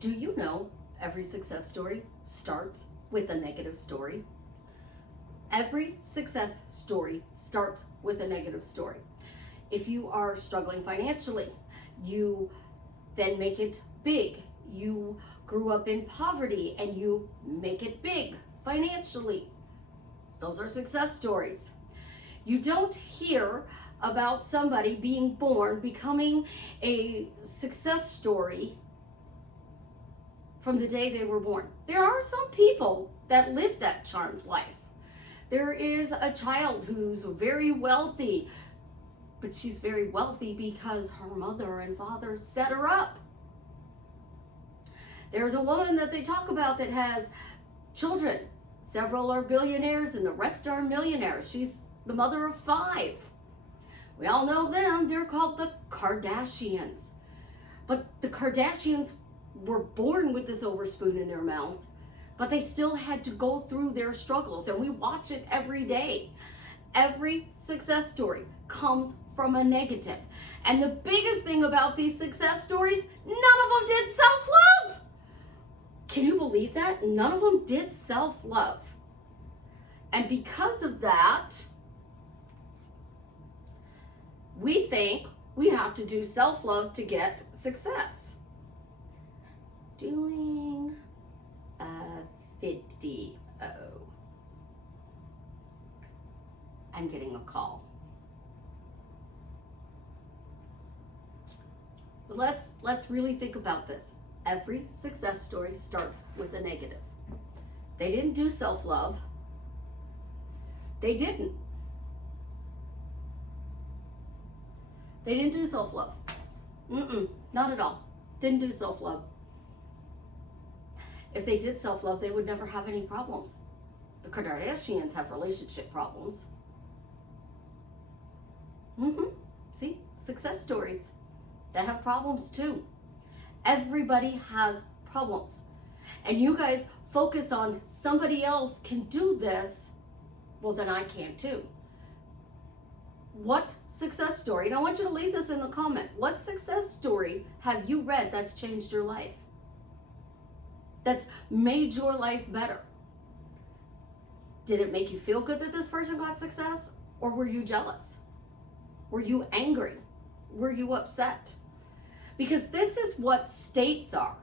Do you know every success story starts with a negative story? Every success story starts with a negative story. If you are struggling financially, you then make it big. You grew up in poverty and you make it big financially. Those are success stories. You don't hear about somebody being born, becoming a success story from the day they were born. There are some people that live that charmed life. There is a child who's very wealthy, but she's very wealthy because her mother and father set her up. There's a woman that they talk about that has children. Several are billionaires and the rest are millionaires. She's the mother of 5. We all know them. They're called the Kardashians. But the Kardashians were born with the silver spoon in their mouth, but they still had to go through their struggles, and we watch it every day. Every success story comes from a negative. And the biggest thing about these success stories, none of them did self-love. Can you believe that? None of them did self-love. And because of that, we think we have to do self-love to get success. Doing a video. I'm getting a call. But let's really think about this. Every success story starts with a negative. They didn't do self-love. They didn't. They didn't do self-love. Not at all. Didn't do self-love. If they did self-love, they would never have any problems. The Kardashians have relationship problems. See? Success stories. They have problems too. Everybody has problems. And you guys focus on somebody else can do this, well then I can too. What success story, and I want you to leave this in the comment, what success story have you read that's changed your life? That's made your life better? Did it make you feel good that this person got success? Or were you jealous? Were you angry? Were you upset? Because this is what states are.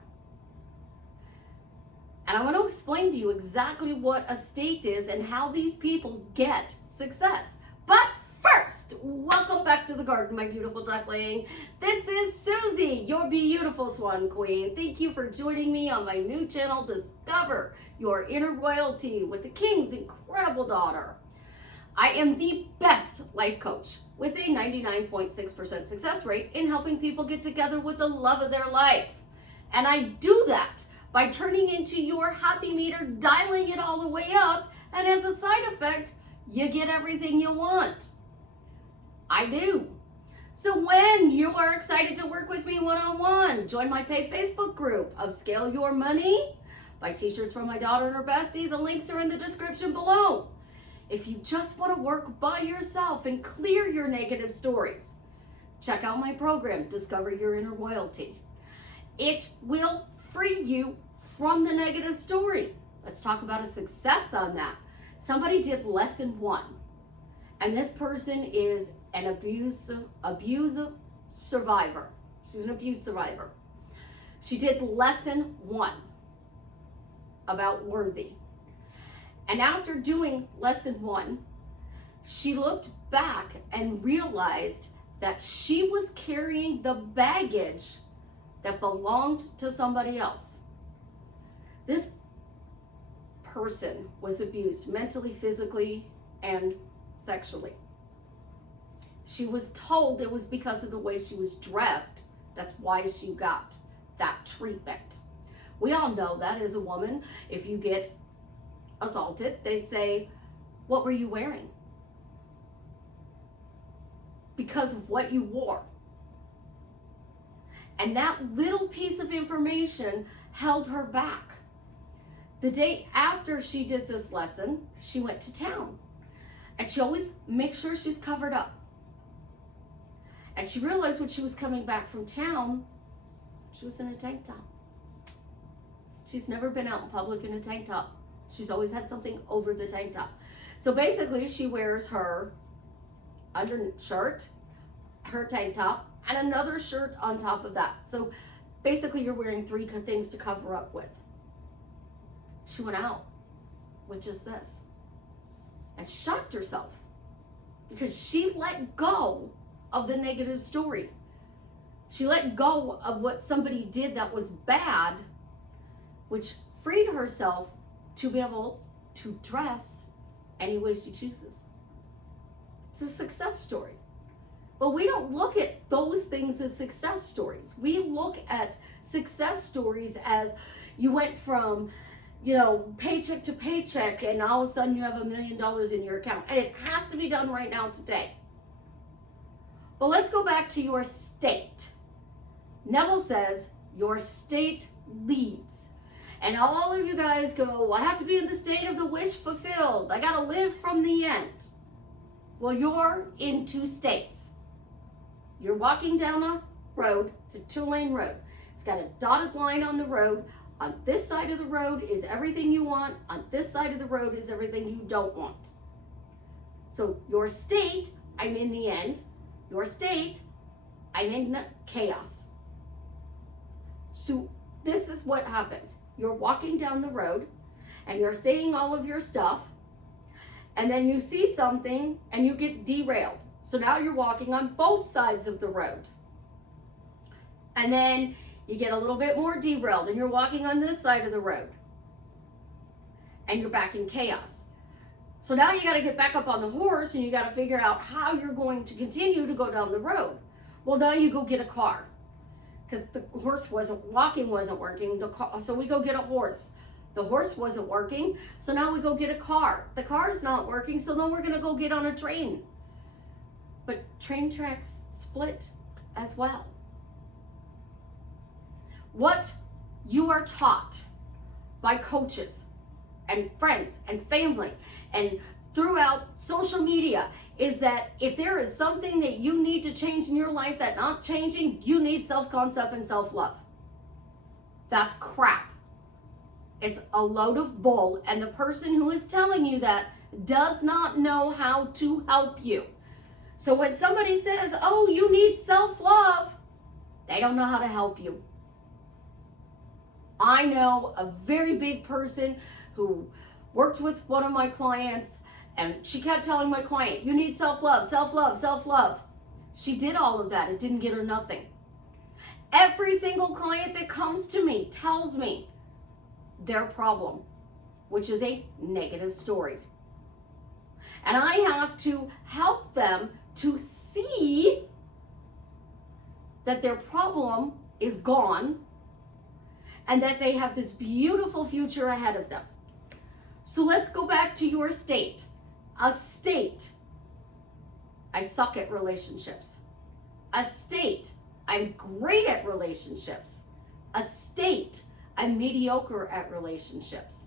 And I want to explain to you exactly what a state is and how these people get success. But first, welcome back to the garden, my beautiful duckling. This is Susie, your beautiful swan queen. Thank you for joining me on my new channel, Discover Your Inner Royalty with the King's incredible daughter. I am the best life coach with a 99.6% success rate in helping people get together with the love of their life. And I do that by turning into your happy meter, dialing it all the way up, and as a side effect, you get everything you want. I do. So when you are excited to work with me one-on-one, join my paid Facebook group, Upscale Your Money, buy t-shirts from my daughter and her bestie. The links are in the description below. If you just want to work by yourself and clear your negative stories, check out my program, Discover Your Inner Royalty. It will free you from the negative story. Let's talk about a success on that. Somebody did lesson 1, and this person is an abuse survivor. She's an abuse survivor. She did lesson 1 about worthy. And after doing lesson 1, she looked back and realized that she was carrying the baggage that belonged to somebody else. This person was abused mentally, physically, and sexually. She was told it was because of the way she was dressed. That's why she got that treatment. We all know that as a woman, if you get assaulted, they say, what were you wearing? Because of what you wore. And that little piece of information held her back. The day after she did this lesson, she went to town. And she always makes sure she's covered up. And she realized when she was coming back from town, she was in a tank top. She's never been out in public in a tank top. She's always had something over the tank top. So basically, she wears her undershirt, her tank top, and another shirt on top of that. So basically, you're wearing 3 things to cover up with. She went out with just this and shocked herself because she let go of the negative story. She let go of what somebody did that was bad, which freed herself to be able to dress any way she chooses. It's a success story. But we don't look at those things as success stories. We look at success stories as you went from, paycheck to paycheck, and all of a sudden you have $1 million in your account. And it has to be done right now today. But let's go back to your state. Neville says your state leads. And all of you guys go, well, I have to be in the state of the wish fulfilled. I got to live from the end. Well, you're in 2 states. You're walking down a road. It's a 2-lane road. It's got a dotted line on the road. On this side of the road is everything you want. On this side of the road is everything you don't want. So your state, I'm in the end. Your state, I'm in chaos. So this is what happens. You're walking down the road and you're saying all of your stuff, and then you see something and you get derailed. So now you're walking on both sides of the road. And then you get a little bit more derailed and you're walking on this side of the road. And you're back in chaos. So now you got to get back up on the horse and you got to figure out how you're going to continue to go down the road. Well, now you go get a car. Because the horse wasn't working. So we go get a horse. The horse wasn't working. So now we go get a car. The car's not working. So then we're going to go get on a train. But train tracks split as well. What you are taught by coaches and friends and family and throughout social media is that if there is something that you need to change in your life that's not changing, you need self-concept and self-love. That's crap. It's a load of bull, and the person who is telling you that does not know how to help you. So when somebody says, oh, you need self-love, they don't know how to help you. I know a very big person who worked with one of my clients, and she kept telling my client, you need self-love, self-love, self-love. She did all of that. It didn't get her nothing. Every single client that comes to me tells me their problem, which is a negative story. And I have to help them to see that their problem is gone and that they have this beautiful future ahead of them. So let's go back to your state. A state, I suck at relationships. A state, I'm great at relationships. A state, I'm mediocre at relationships.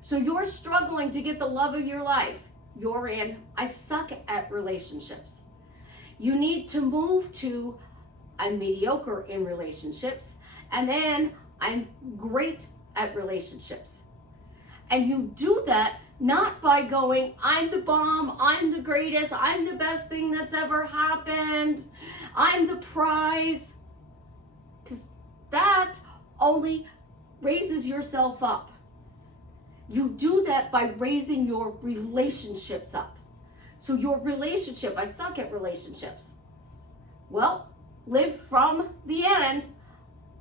So you're struggling to get the love of your life. You're in, I suck at relationships. You need to move to, I'm mediocre in relationships, and then I'm great at relationships. And you do that not by going, I'm the bomb, I'm the greatest, I'm the best thing that's ever happened, I'm the prize. Because that only raises yourself up. You do that by raising your relationships up. So your relationship, I suck at relationships. Well, live from the end.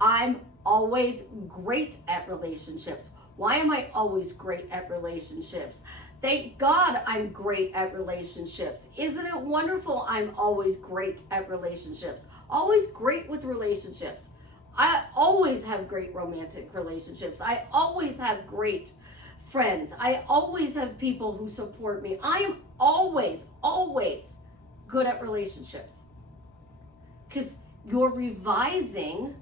I'm always great at relationships. Why am I always great at relationships? Thank God I'm great at relationships. Isn't it wonderful I'm always great at relationships? Always great with relationships. I always have great romantic relationships. I always have great friends. I always have people who support me. I am always good at relationships. Because you're revising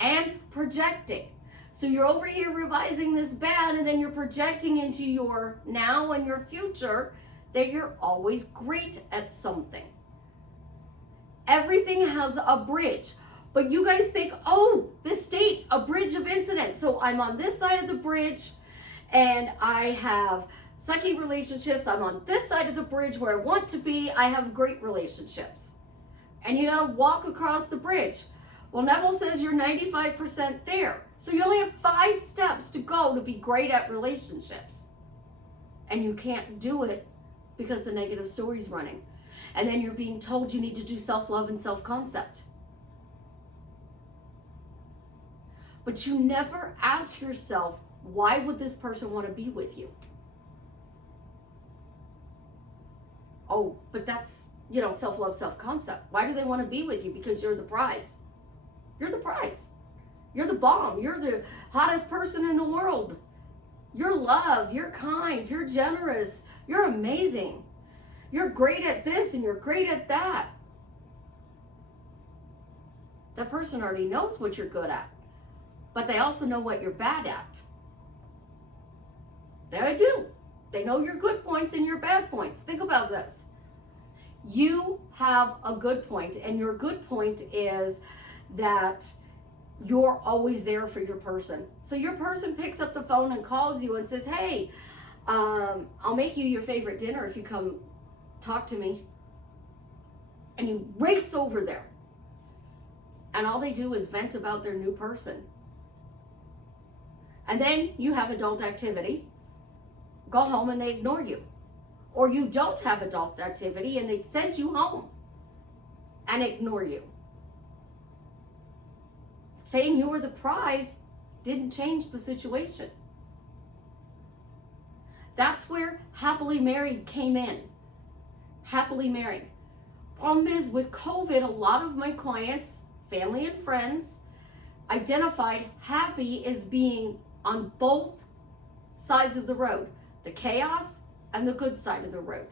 and projecting. So you're over here revising this bad, and then you're projecting into your now and your future that you're always great at something. Everything has a bridge. But you guys think, oh, this state, a bridge of incidents. So I'm on this side of the bridge and I have sucky relationships. I'm on this side of the bridge where I want to be. I have great relationships. And you gotta walk across the bridge. Well, Neville says you're 95% there. So you only have 5 steps to go to be great at relationships. And you can't do it because the negative story's running. And then you're being told you need to do self-love and self-concept. But you never ask yourself, why would this person want to be with you? Oh, but that's, self-love, self-concept. Why do they want to be with you? Because you're the prize. You're the prize. You're the bomb. You're the hottest person in the world. You're love. You're kind. You're generous. You're amazing. You're great at this and you're great at that. That person already knows what you're good at. But they also know what you're bad at. They do. They know your good points and your bad points. Think about this. You have a good point, and your good point is that you're always there for your person. So your person picks up the phone and calls you and says, hey, I'll make you your favorite dinner if you come talk to me. And you race over there. And all they do is vent about their new person. And then you have adult activity, go home and they ignore you. Or you don't have adult activity and they send you home and ignore you. Saying you were the prize didn't change the situation. That's where happily married came in. Happily married. Problem is, with COVID, a lot of my clients, family and friends, identified happy as being on both sides of the road, the chaos and the good side of the road.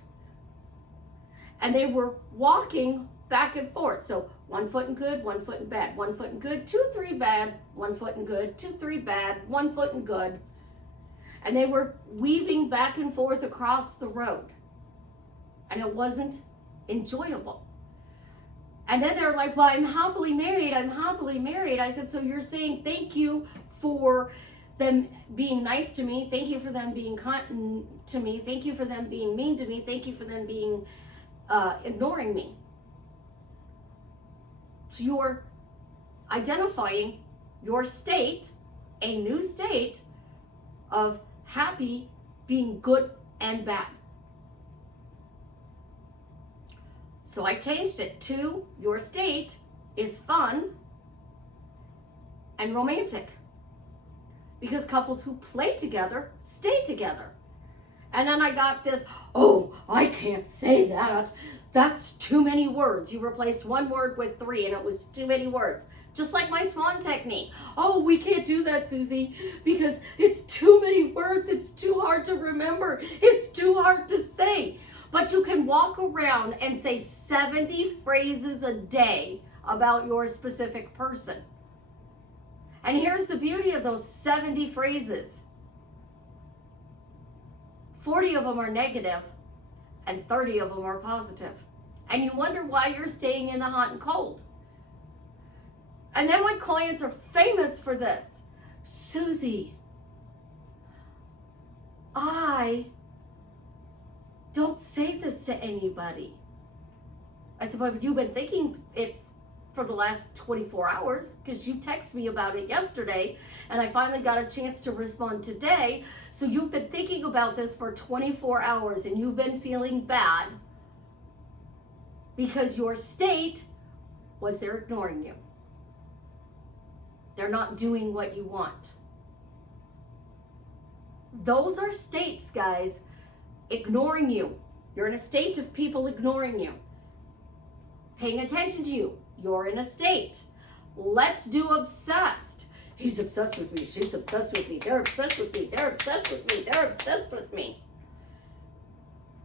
And they were walking back and forth. So 1 foot in good, 1 foot in bad, 1 foot in good, 2, 3 bad, 1 foot in good, 2, 3 bad, 1 foot in good. And they were weaving back and forth across the road. And it wasn't enjoyable. And then they're like, well, I'm happily married. I'm happily married. I said, so you're saying thank you for them being nice to me. Thank you for them being kind to me. Thank you for them being mean to me. Thank you for them being ignoring me. So you're identifying your state, a new state of happy being good and bad. So I changed it to your state is fun and romantic. Because couples who play together stay together. And then I got this, oh, I can't say that. That's too many words. You replaced 1 word with 3 and it was too many words. Just like my swan technique. Oh, we can't do that, Susie, because it's too many words. It's too hard to remember. It's too hard to say. But you can walk around and say 70 phrases a day about your specific person. And here's the beauty of those 70 phrases. 40 of them are negative and 30 of them are positive. And you wonder why you're staying in the hot and cold. And then my clients are famous for this. Susie, I don't say this to anybody. I said, but you've been thinking it for the last 24 hours because you texted me about it yesterday and I finally got a chance to respond today. So you've been thinking about this for 24 hours and you've been feeling bad because your state was they're ignoring you. They're not doing what you want. Those are states, guys, ignoring you. You're in a state of people ignoring you. Paying attention to you. You're in a state. Let's do obsessed. He's obsessed with me. She's obsessed with me. They're obsessed with me. They're obsessed with me. They're obsessed with me.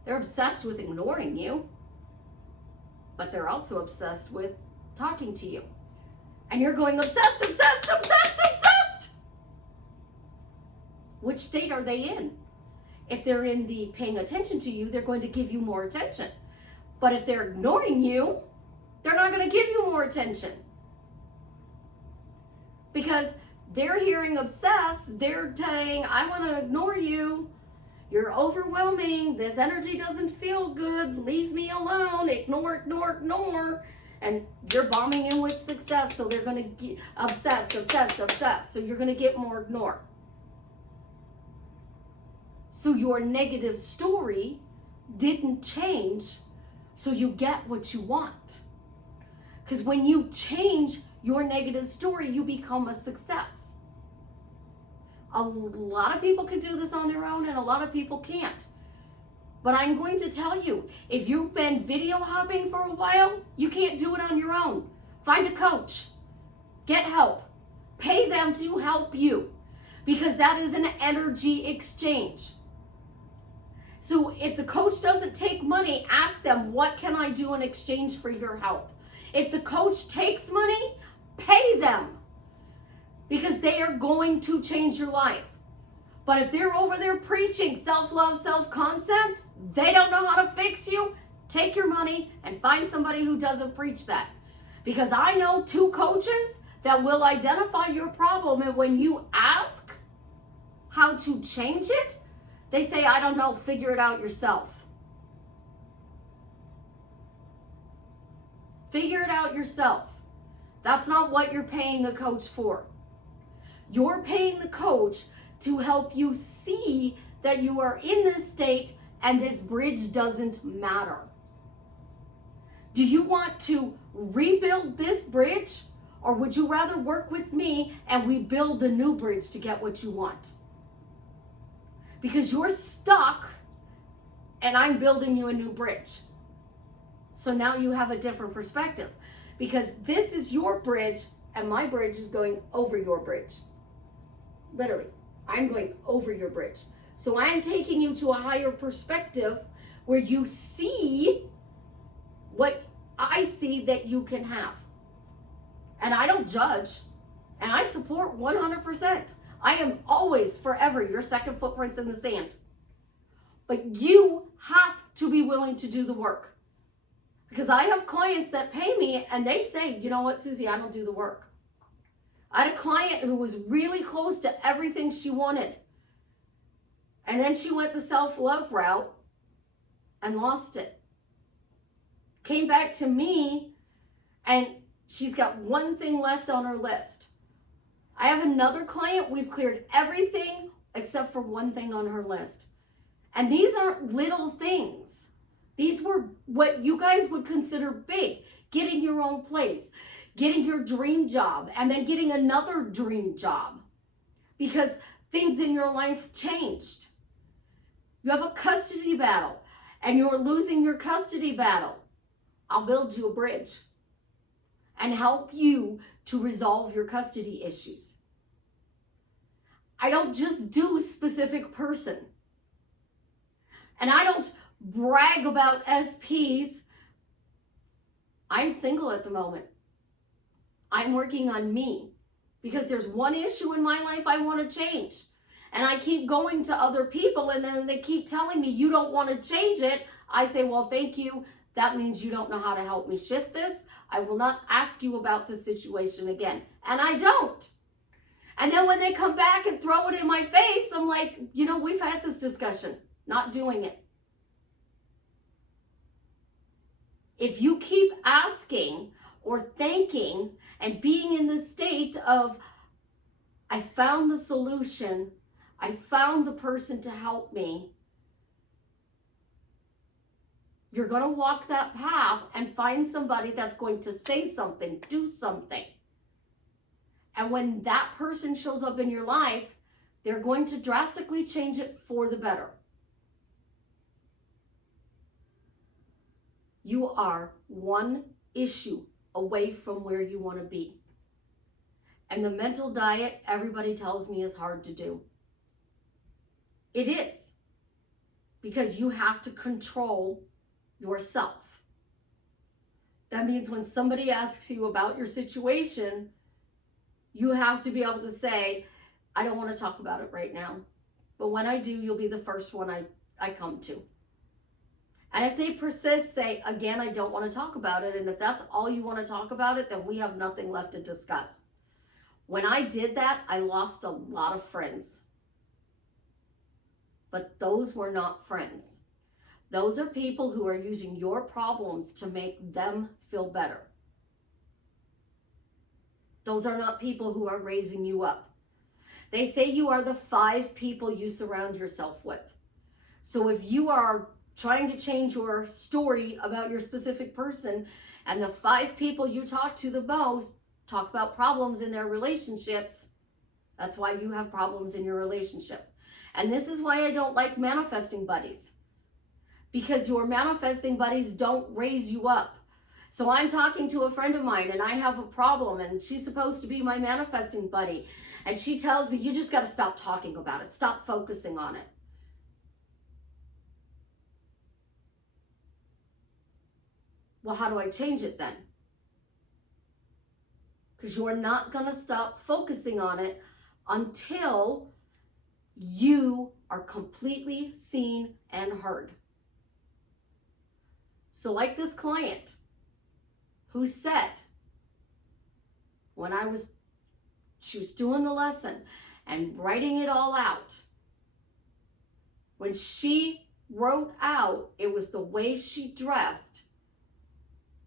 They're obsessed with ignoring you, but they're also obsessed with talking to you. And you're going obsessed, obsessed, obsessed, obsessed. Which state are they in? If they're in the paying attention to you, they're going to give you more attention. But if they're ignoring you, they're not going to give you more attention. Because they're hearing obsessed, they're saying, I want to ignore you. You're overwhelming. This energy doesn't feel good. Leave me alone. Ignore, ignore, ignore. And you're bombing in with success, so they're going to get obsessed, obsessed, obsessed. So you're going to get more ignore. So your negative story didn't change, so you get what you want. Because when you change your negative story, you become a success. A lot of people can do this on their own, and a lot of people can't. But I'm going to tell you, if you've been video hopping for a while, you can't do it on your own. Find a coach. Get help. Pay them to help you, because that is an energy exchange. So if the coach doesn't take money, ask them, what can I do in exchange for your help? If the coach takes money, pay them, because they are going to change your life. But if they're over there preaching self-love, self-concept, they don't know how to fix you, take your money and find somebody who doesn't preach that. Because I know 2 coaches that will identify your problem, and when you ask how to change it, they say, I don't know, figure it out yourself. Figure it out yourself. That's not what you're paying the coach for. You're paying the coach to help you see that you are in this state and this bridge doesn't matter. Do you want to rebuild this bridge, or would you rather work with me and we build a new bridge to get what you want? Because you're stuck and I'm building you a new bridge. So now you have a different perspective, because this is your bridge and my bridge is going over your bridge. Literally, I'm going over your bridge. So I'm taking you to a higher perspective where you see what I see that you can have. And I don't judge, and I support 100%. I am always, forever, your second footprints in the sand. But you have to be willing to do the work. Because I have clients that pay me and they say, you know what, Susie, I don't do the work. I had a client who was really close to everything she wanted. And then she went the self-love route and lost it. Came back to me and she's got one thing left on her list. I have another client, we've cleared everything except for one thing on her list. And these aren't little things. These were what you guys would consider big. Getting your own place, getting your dream job, and then getting another dream job. Because things in your life changed. You have a custody battle, and you're losing your custody battle. I'll build you a bridge and help you to resolve your custody issues. I don't just do specific person. And I don't brag about SPs. I'm single at the moment. I'm working on me because there's one issue in my life I want to change. And I keep going to other people and then they keep telling me you don't want to change it. I say, well, thank you. That means you don't know how to help me shift this. I will not ask you about this situation again. And I don't. And then when they come back and throw it in my face, I'm like, you know, we've had this discussion. Not doing it. If you keep asking or thanking and being in the state of, I found the solution, I found the person to help me, you're going to walk that path and find somebody that's going to say something, do something. And when that person shows up in your life, they're going to drastically change it for the better. You are one issue away from where you want to be. And the mental diet, everybody tells me, is hard to do. It is. Because you have to control yourself. That means when somebody asks you about your situation, you have to be able to say, I don't want to talk about it right now. But when I do, you'll be the first one I come to. And if they persist, say, again, I don't want to talk about it. And if that's all you want to talk about it, then we have nothing left to discuss. When I did that, I lost a lot of friends. But those were not friends. Those are people who are using your problems to make them feel better. Those are not people who are raising you up. They say you are the 5 people you surround yourself with. So if you are trying to change your story about your specific person, and the 5 people you talk to the most talk about problems in their relationships, that's why you have problems in your relationship. And this is why I don't like manifesting buddies. Because your manifesting buddies don't raise you up. So I'm talking to a friend of mine and I have a problem and she's supposed to be my manifesting buddy. And she tells me, you just got to stop talking about it. Stop focusing on it. Well, how do I change it then? Because you're not going to stop focusing on it until you are completely seen and heard. So like this client who said, when she was doing the lesson and writing it all out, when she wrote out, it was the way she dressed,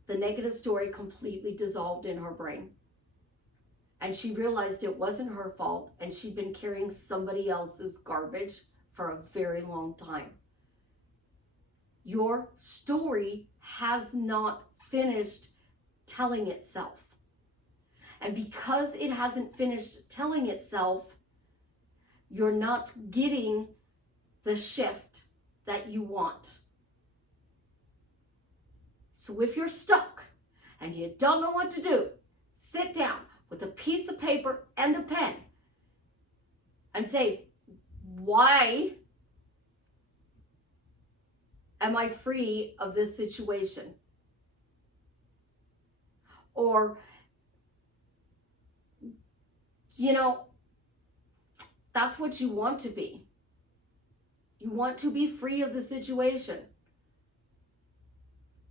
the negative story completely dissolved in her brain. And she realized it wasn't her fault and she'd been carrying somebody else's garbage for a very long time. Your story has not finished telling itself. And because it hasn't finished telling itself, you're not getting the shift that you want. So if you're stuck and you don't know what to do, sit down with a piece of paper and a pen and say, why am I free of this situation? Or, that's what you want to be. You want to be free of the situation.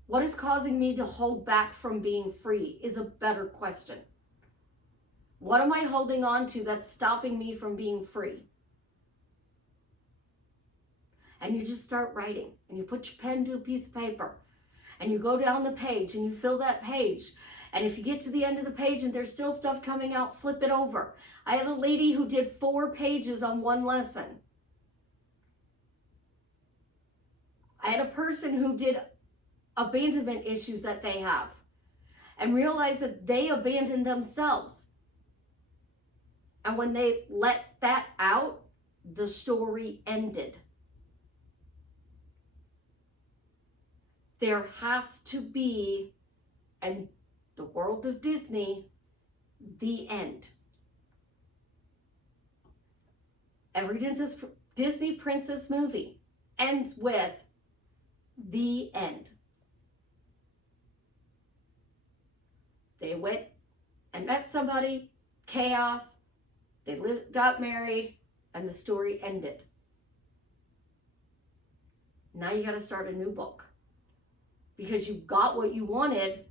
What is causing me to hold back from being free is a better question. What am I holding on to that's stopping me from being free? And you just start writing, and you put your pen to a piece of paper, and you go down the page, and you fill that page. And if you get to the end of the page and there's still stuff coming out, flip it over. I had a lady who did 4 pages on one lesson. I had a person who did abandonment issues that they have and realized that they abandoned themselves. And when they let that out, the story ended. There has to be, in the world of Disney, the end. Every Disney princess movie ends with the end. They went and met somebody, chaos, they got married, and the story ended. Now you got to start a new book. Because you got what you wanted,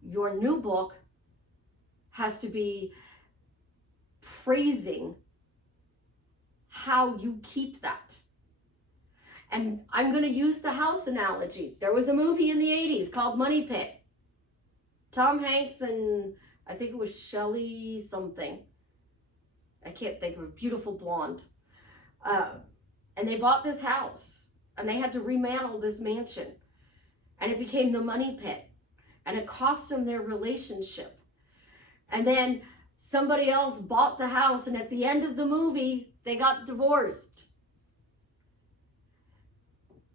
your new book has to be praising how you keep that. And I'm going to use the house analogy. There was a movie in the 80s called Money Pit. Tom Hanks and I think it was Shelley something. I can't think of a beautiful blonde. And they bought this house and they had to remodel this mansion. And it became the money pit. And it cost them their relationship. And then somebody else bought the house, and at the end of the movie, they got divorced.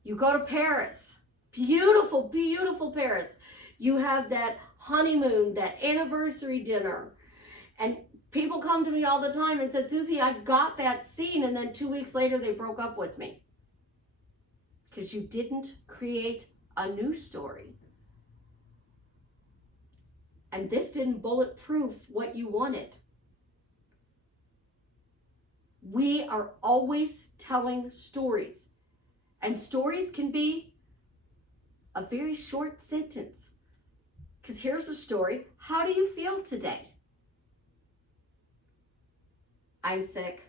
You go to Paris. Beautiful, beautiful Paris. You have that honeymoon, that anniversary dinner. And people come to me all the time and said, Susie, I got that scene. And then 2 weeks later, they broke up with me. Because you didn't create a new story. And this didn't bulletproof what you wanted. We are always telling stories. And stories can be a very short sentence. Because here's a story. How do you feel today? I'm sick,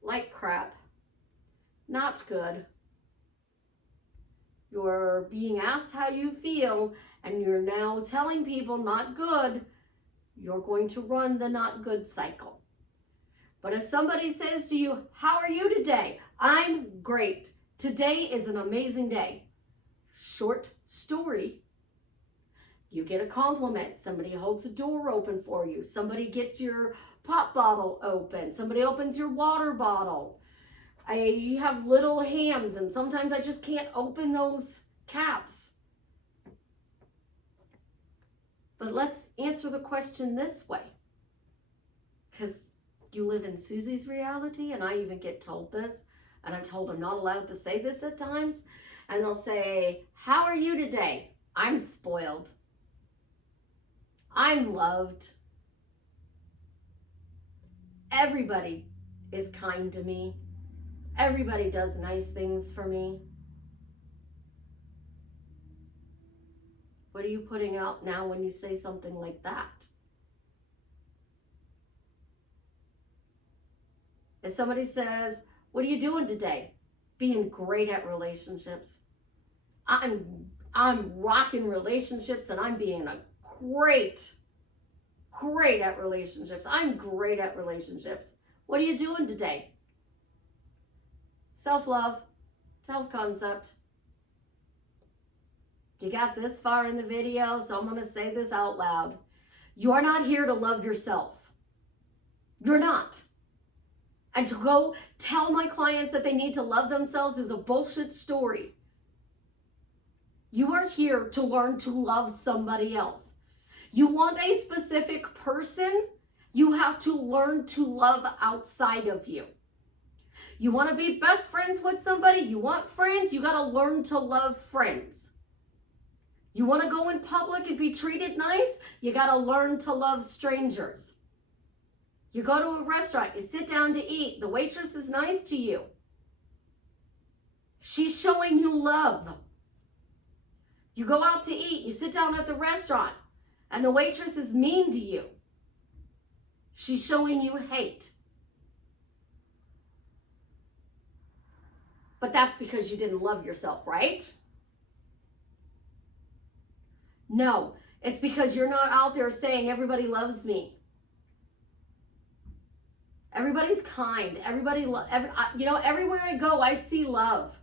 like crap, not good. You're being asked how you feel, and you're now telling people not good. You're going to run the not good cycle. But if somebody says to you, how are you today? I'm great. Today is an amazing day. Short story. You get a compliment. Somebody holds a door open for you. Somebody gets your pop bottle open. Somebody opens your water bottle. I have little hands, and sometimes I just can't open those caps. But let's answer the question this way. Because you live in Susie's reality, and I even get told this, and I'm told I'm not allowed to say this at times. And they'll say, how are you today? I'm spoiled. I'm loved. Everybody is kind to me. Everybody does nice things for me. What are you putting out now when you say something like that? If somebody says, what are you doing today? Being great at relationships. I'm rocking relationships, and I'm being a great at relationships. I'm great at relationships. What are you doing today? Self-love, self-concept. You got this far in the video, so I'm going to say this out loud. You're not here to love yourself. You're not. And to go tell my clients that they need to love themselves is a bullshit story. You are here to learn to love somebody else. You want a specific person, you have to learn to love outside of you. You want to be best friends with somebody, you want friends, you got to learn to love friends. You want to go in public and be treated nice, you got to learn to love strangers. You go to a restaurant, you sit down to eat, the waitress is nice to you. She's showing you love. You go out to eat, you sit down at the restaurant, and the waitress is mean to you. She's showing you hate. But that's because you didn't love yourself, right? No, it's because you're not out there saying everybody loves me. Everybody's kind. Everywhere I go, I see love.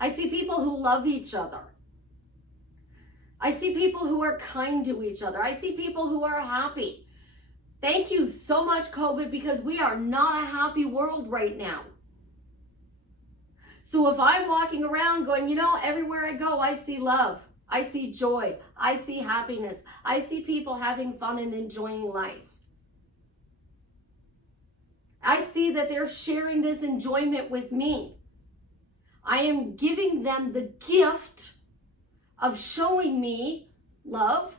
I see people who love each other. I see people who are kind to each other. I see people who are happy. Thank you so much, COVID, because we are not a happy world right now. So if I'm walking around going, everywhere I go, I see love. I see joy. I see happiness. I see people having fun and enjoying life. I see that they're sharing this enjoyment with me. I am giving them the gift of showing me love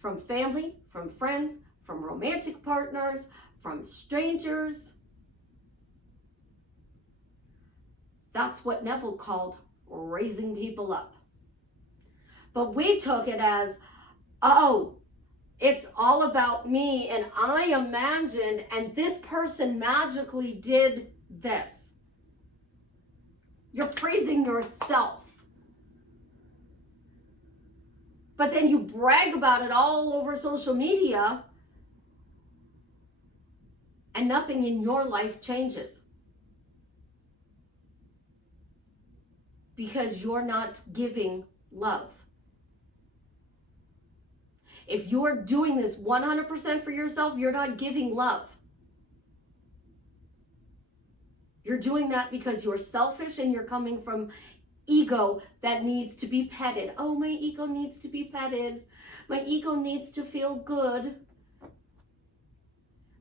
from family, from friends, from romantic partners, from strangers. That's what Neville called raising people up. But we took it as, oh, it's all about me, and I imagined, and this person magically did this. You're praising yourself. But then you brag about it all over social media, and nothing in your life changes. Because you're not giving love. If you're doing this 100% for yourself, you're not giving love. You're doing that because you're selfish and you're coming from ego that needs to be petted. Oh, my ego needs to be petted. My ego needs to feel good.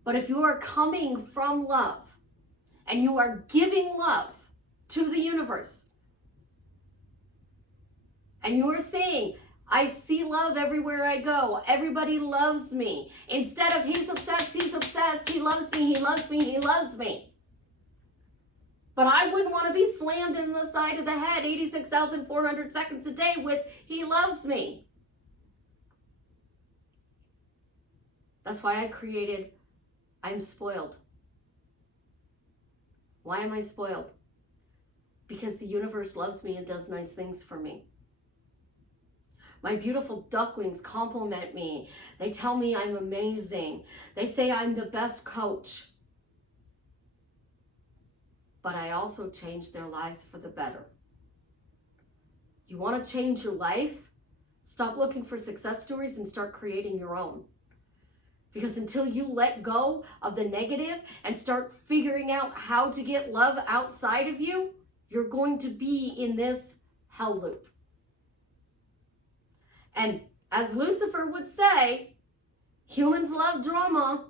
But if you are coming from love and you are giving love to the universe, and you are saying, I see love everywhere I go. Everybody loves me. Instead of he's obsessed, he loves me, he loves me, he loves me. But I wouldn't want to be slammed in the side of the head 86,400 seconds a day with he loves me. That's why I created I'm spoiled. Why am I spoiled? Because the universe loves me and does nice things for me. My beautiful ducklings compliment me. They tell me I'm amazing. They say I'm the best coach. But I also change their lives for the better. You want to change your life? Stop looking for success stories and start creating your own. Because until you let go of the negative and start figuring out how to get love outside of you, you're going to be in this hell loop. And as Lucifer would say, humans love drama,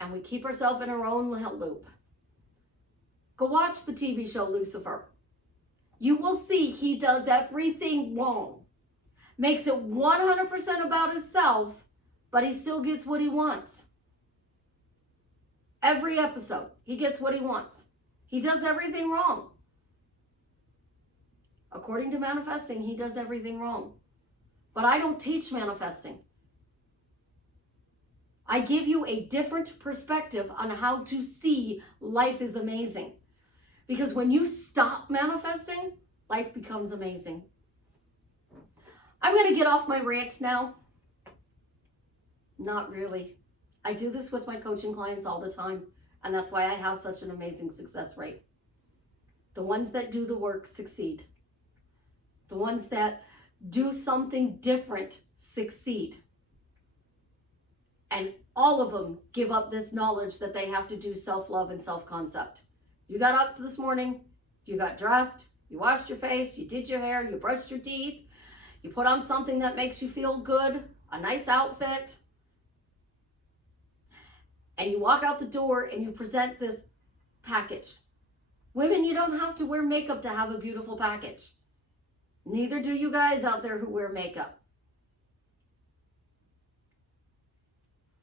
and we keep ourselves in our own hell loop. Go watch the TV show Lucifer. You will see he does everything wrong. Makes it 100% about himself, but he still gets what he wants. Every episode, he gets what he wants. He does everything wrong. According to manifesting, he does everything wrong. But I don't teach manifesting. I give you a different perspective on how to see life is amazing. Because when you stop manifesting, life becomes amazing. I'm going to get off my rant now. Not really. I do this with my coaching clients all the time, and that's why I have such an amazing success rate. The ones that do the work succeed. The ones that do something different succeed. And all of them give up this knowledge that they have to do self-love and self-concept. You got up this morning, you got dressed, you washed your face, you did your hair, you brushed your teeth, you put on something that makes you feel good, a nice outfit, and you walk out the door and you present this package. Women, you don't have to wear makeup to have a beautiful package. Neither do you guys out there who wear makeup.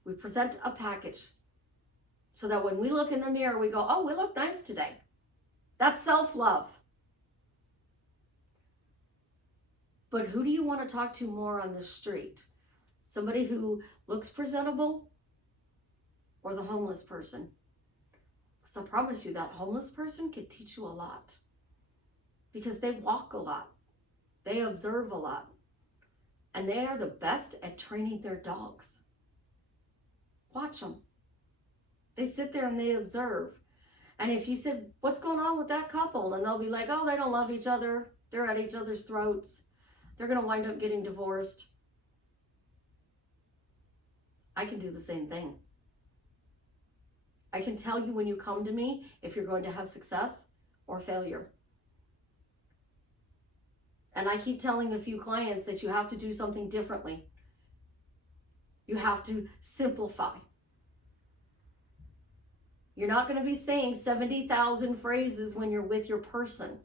We present a package so that when we look in the mirror, we go, oh, we look nice today. That's self-love. But who do you want to talk to more on the street? Somebody who looks presentable or the homeless person? Because I promise you that homeless person could teach you a lot. Because they walk a lot. They observe a lot. And they are the best at training their dogs. Watch them. They sit there and they observe. And if you said, what's going on with that couple? And they'll be like, oh, they don't love each other. They're at each other's throats. They're going to wind up getting divorced. I can do the same thing. I can tell you when you come to me if you're going to have success or failure. And I keep telling a few clients that you have to do something differently. You have to simplify. You're not going to be saying 70,000 phrases when you're with your person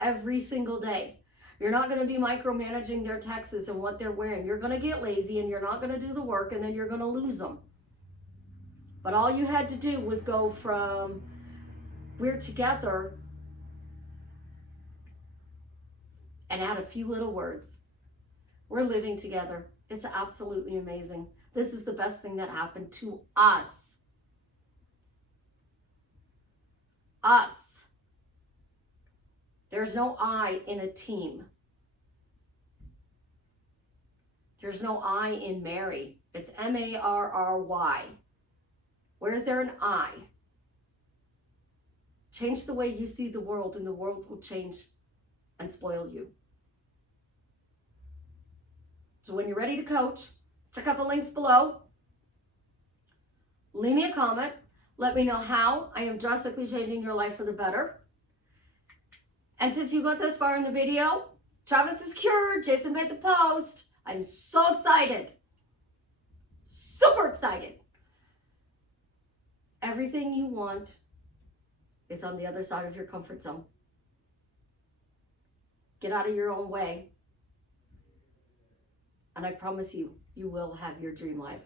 every single day. You're not going to be micromanaging their texts and what they're wearing. You're going to get lazy and you're not going to do the work, and then you're going to lose them. But all you had to do was go from we're together and add a few little words. We're living together. It's absolutely amazing. This is the best thing that happened to us. Us. There's no I in a team. There's no I in marry. It's M-A-R-R-Y. Where's there an I? Change the way you see the world, and the world will change and spoil you. So when you're ready to coach, check out the links below. Leave me a comment. Let me know how I am drastically changing your life for the better. And since you got this far in the video, Travis is cured. Jason made the post. I'm so excited. Super excited. Everything you want is on the other side of your comfort zone. Get out of your own way. And I promise you, you will have your dream life.